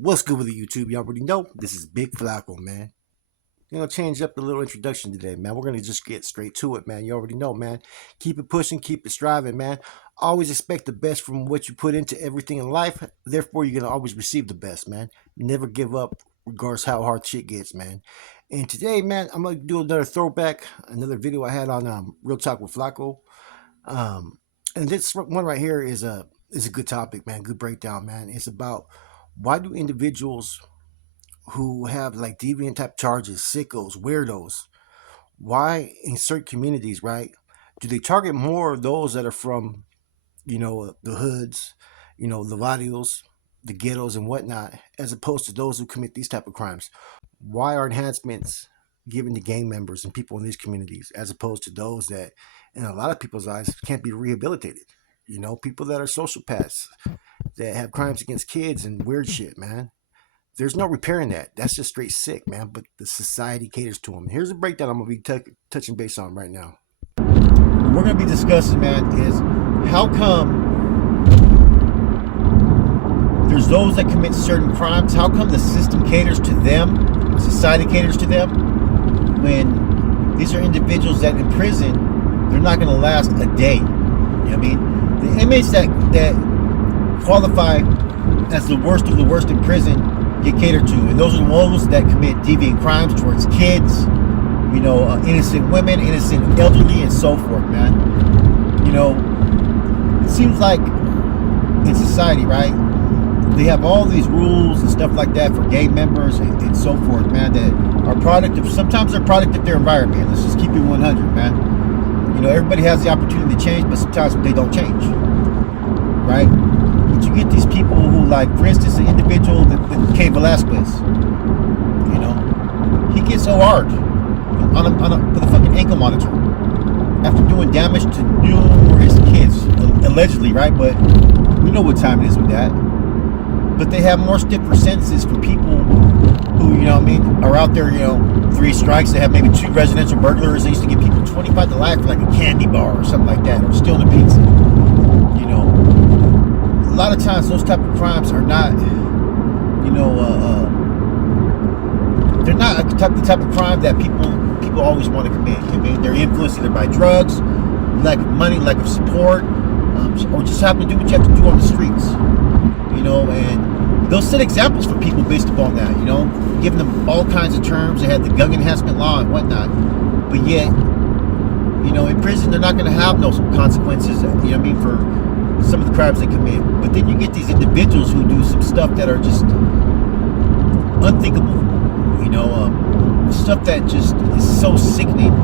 What's good with the YouTube? You already know this is Big Flacco, man. Gonna change up the little introduction today, man. We're gonna just get straight to it, man. You already know, man. Keep it pushing, keep it striving, man. Always expect the best from what you put into everything in life. Therefore, you're gonna always receive the best, man. Never give up, regardless how hard shit gets, man. And today, man, I'm gonna do another throwback, another video I had on Real Talk with Flacco. Um, and this one right here is a good topic, man. Good breakdown, man. It's about why do individuals who have like deviant type charges, sickos, weirdos, why in certain communities, right? Do they target more of those that are from, the hoods, the barrios, the ghettos and whatnot, as opposed to those who commit these type of crimes? Why are enhancements given to gang members and people in these communities as opposed to those that, in a lot of people's eyes, can't be rehabilitated? People that are sociopaths, that have crimes against kids and weird shit, man. There's no repairing that. That's just straight sick, man. But the society caters to them. Here's a breakdown I'm going to be touching base on right now. What we're going to be discussing, man, is how come there's those that commit certain crimes. How come the system caters to them, society caters to them, when these are individuals that in prison, they're not going to last a day. You know what I mean? The inmates that qualify as the worst of the worst in prison get catered to, and those are the ones that commit deviant crimes towards kids, innocent women, innocent elderly, and so forth, man. It seems like in society, right, they have all these rules and stuff like that for gay members and so forth, man, that are sometimes they're product of their environment. Let's just keep it 100, man. Everybody has the opportunity to change, but sometimes they don't change, right? But you get these people who, like, for instance, an individual that K. Velasquez, he gets so hard with a fucking ankle monitor after doing damage to numerous kids, allegedly, right? But we know what time it is with that. But they have more stiffer sentences for people who, are out there, 3 strikes. They have maybe 2 residential burglars. They used to give people 25 to life for like a candy bar or something like that, or stealing a pizza. A lot of times those type of crimes are not, they're not the type of crime that people always want to commit. I mean, they're influenced either by drugs, lack of money, lack of support, or just happen to do what you have to do on the streets. And they'll set examples for people based upon that, giving them all kinds of terms. They had the gun enhancement law and whatnot, but yet, in prison they're not going to have no consequences, for some of the crimes they commit. But then you get these individuals who do some stuff that are just unthinkable, stuff that just is so sickening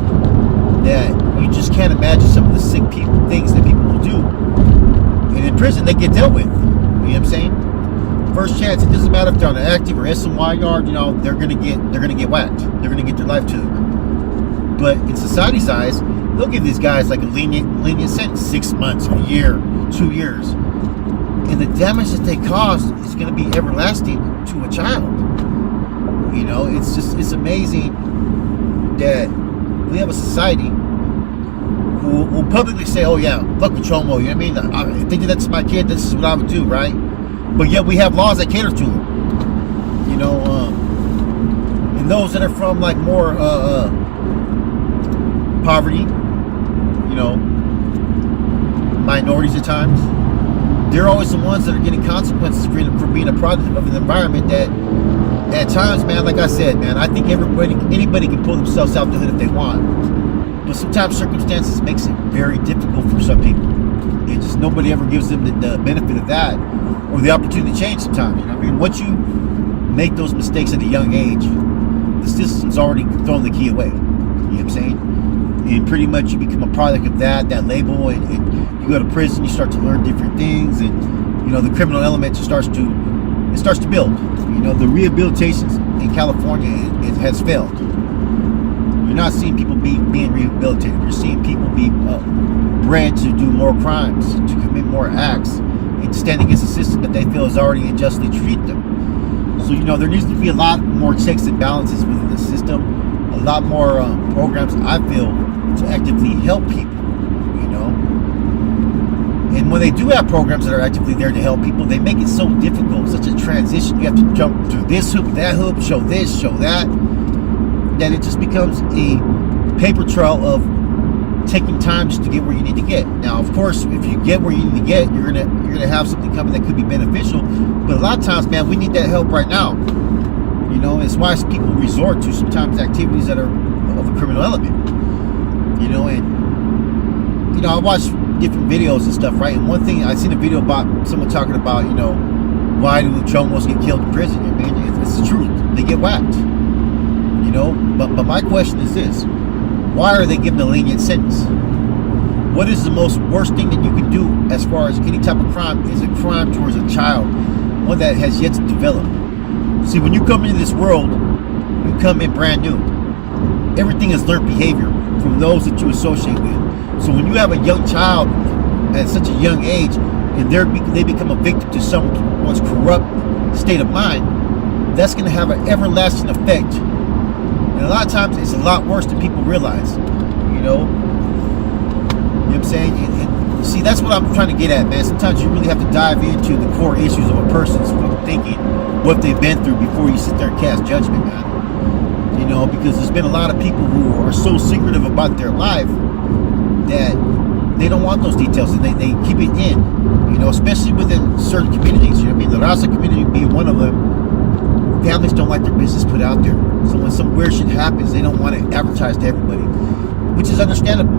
that you just can't imagine some of the sick things that people will do. And in prison they get dealt with. You know what I'm saying? First chance, it doesn't matter if they're on an active or SMY yard, they're gonna get whacked. They're gonna get their life took. But in society's eyes, they'll give these guys like a lenient sentence, 6 months, a year, 2 years. And the damage that they cause is gonna be everlasting to a child. It's amazing that we have a society who will publicly say, oh yeah, fuck with Chomo, you know what I mean? If they did that to my kid, this is what I would do, right? But yet we have laws that cater to them. And those that are from like more poverty, minorities at times, they're always the ones that are getting consequences for being a product of an environment that at times, man, like I said, man, I think anybody can pull themselves out the hood if they want. But sometimes circumstances makes it very difficult for some people. It just, nobody ever gives them the benefit of that or the opportunity to change sometimes. Once you make those mistakes at a young age, the system's already thrown the key away. You know what I'm saying? And pretty much you become a product of that label, and you go to prison, you start to learn different things, and the criminal element just starts to build. The rehabilitations in California, it has failed. You're not seeing people being rehabilitated. You're seeing people be bred to do more crimes, to commit more acts, and to stand against a system that they feel has already unjustly treated them. So, there needs to be a lot more checks and balances within the system, a lot more programs, I feel, to actively help people, And when they do have programs that are actively there to help people, they make it so difficult, such a transition. You have to jump through this hoop, that hoop, show this, show that, that it just becomes a paper trail of taking time just to get where you need to get. Now, of course, if you get where you need to get, you're gonna have something coming that could be beneficial. But a lot of times, man, we need that help right now. You know, it's why people resort to sometimes activities that are of a criminal element. You know, and you know, I watch different videos and stuff, right? And one thing, I seen a video about someone talking about, you know, why do Chomos get killed in prison? I mean, it's the truth. They get whacked. You know, but my question is this: why are they given a lenient sentence? What is the most worst thing that you can do as far as any type of crime is a crime towards a child, one that has yet to develop? See, when you come into this world, you come in brand new. Everything is learned behavior from those that you associate with. So when you have a young child at such a young age, and they become a victim to someone's corrupt state of mind, that's going to have an everlasting effect. And a lot of times, it's a lot worse than people realize. You know what I'm saying? And see, that's what I'm trying to get at, man. Sometimes you really have to dive into the core issues of a person's thinking, what they've been through, before you sit there and cast judgment, man. You know, because there's been a lot of people who are so secretive about their life that they don't want those details, and they keep it in. You know, especially within certain communities. You know what I mean? The Rasa community being one of them. Families don't like their business put out there. So when some weird shit happens, they don't want it advertised to everybody, which is understandable.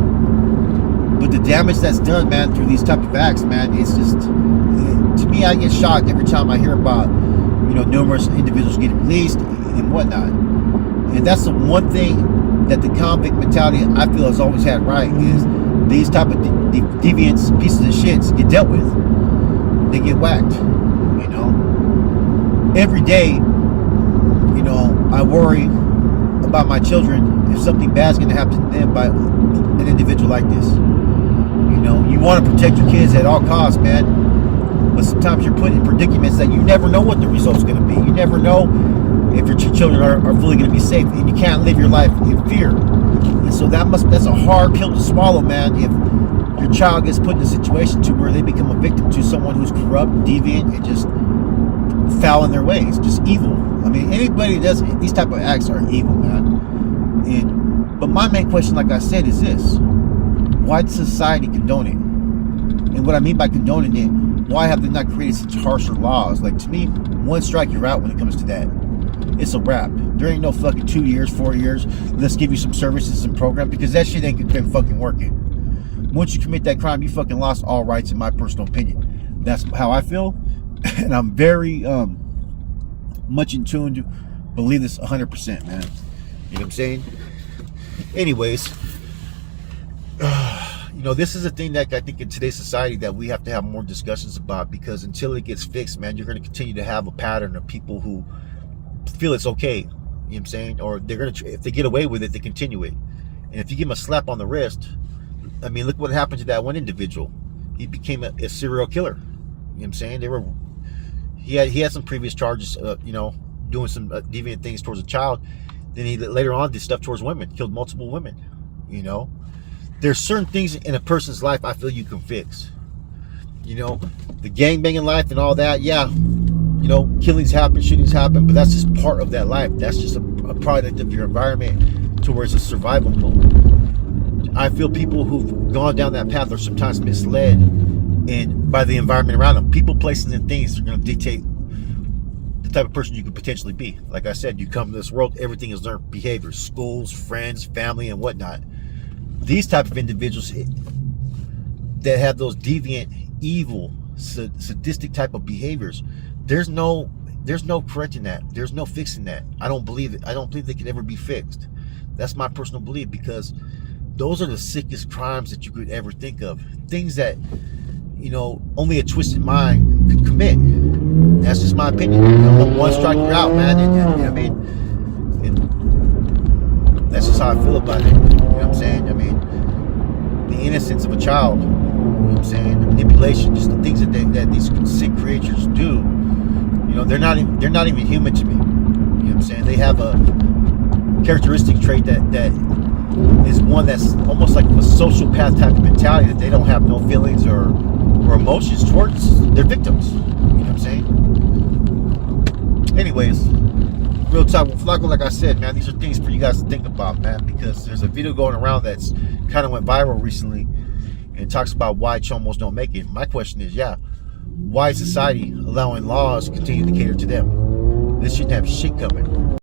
But the damage that's done, man, through these type of acts, man, it's just, to me, I get shocked every time I hear about, you know, numerous individuals getting released and whatnot. And that's the one thing that the convict mentality I feel has always had right, is these type of deviants, pieces of shits get dealt with. They get whacked, you know. Every day, you know, I worry about my children if something bad's going to happen to them by an individual like this. You know, you want to protect your kids at all costs, man. But sometimes you're put in predicaments that you never know what the result's going to be. You never know if your children are fully going to be safe, and you can't live your life in fear. And so that's a hard pill to swallow, man, if your child gets put in a situation to where they become a victim to someone who's corrupt, deviant, and just foul in their ways, just evil. I mean, anybody that does these type of acts are evil, man. But my main question, like I said, is this: why does society condone it? And what I mean by condoning it, why have they not created such harsher laws? Like, to me, one strike, you're out when it comes to that. It's a wrap. There ain't no fucking 2 years, 4 years. Let's give you some services and program, because that shit ain't been fucking working. Once you commit that crime, you fucking lost all rights, in my personal opinion. That's how I feel, and I'm very much in tune to believe this 100%, man. You know what I'm saying? Anyways, you know, this is a thing that I think in today's society that we have to have more discussions about, because until it gets fixed, man, you're going to continue to have a pattern of people who feel it's okay. You know what I'm saying? Or they're going to, if they get away with it, they continue it. And if you give them a slap on the wrist, I mean, look what happened to that one individual. He became a serial killer. You know what I'm saying? He had some previous charges, you know, doing some deviant things towards a child. Then he later on did stuff towards women, killed multiple women. You know, there's certain things in a person's life I feel you can fix. You know, the gangbanging life and all that, yeah. You know, killings happen, shootings happen, but that's just part of that life. That's just a product of your environment towards a survival mode. I feel people who've gone down that path are sometimes misled by the environment around them. People, places, and things are going to dictate the type of person you could potentially be. Like I said, you come to this world, everything is learned behavior, schools, friends, family, and whatnot. These type of individuals that have those deviant, evil, sadistic type of behaviors, there's no correcting that. There's no fixing that. I don't believe it. I don't believe they can ever be fixed. That's my personal belief, because those are the sickest crimes that you could ever think of. Things that, you know, only a twisted mind could commit. That's just my opinion. You know, one strike, you're out, man. And, you know what I mean? And that's just how I feel about it. You know what I'm saying? I mean, the innocence of a child. You know what I'm saying? The manipulation, just the things that these sick creatures do. You know, they're not even human to me. You know what I'm saying? They have a characteristic trait that is one that's almost like a sociopath type of mentality, that they don't have no feelings or or emotions towards their victims. You know what I'm saying? Anyways, real talk with Flacco, like I said, man, these are things for you guys to think about, man, because there's a video going around that's kind of went viral recently and talks about why chomos don't make it. My question is, why is society allowing laws continue to cater to them? This shouldn't have shit coming.